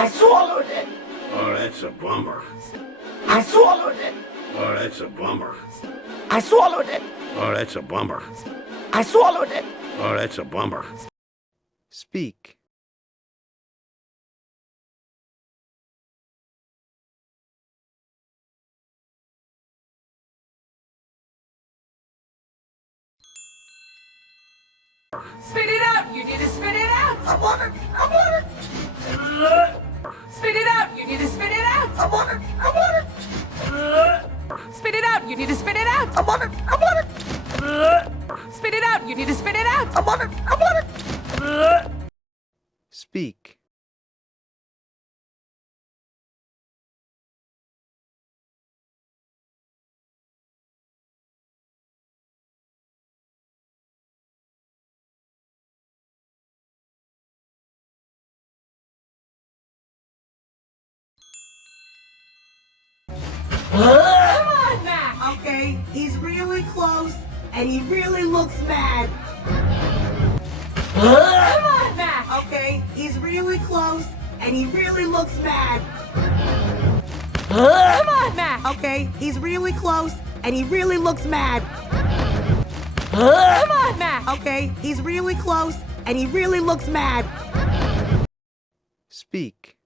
I swallowed it. Oh, that's a bummer. I swallowed it. Oh, that's a bummer. I swallowed it. Oh, that's a bummer. I swallowed it. Oh, that's a bummer. Speak. Spit it out! You need to spit it out! I want it. I want it. Spit it out! You need to spit it out! I want it. I want it. Spit it out! You need to spit it out! I want it. I want it. Spit it out! You need to spit it out! I want it. I want it. Speak. Come on, Mack! Okay, he's really close, and he really looks mad. Come on, Mack! Okay, he's really close, and he really looks mad. Come on, Mack! Okay, he's really close, and he really looks mad. Come on, Mack! Okay, he's really close, and he really looks mad. Speak.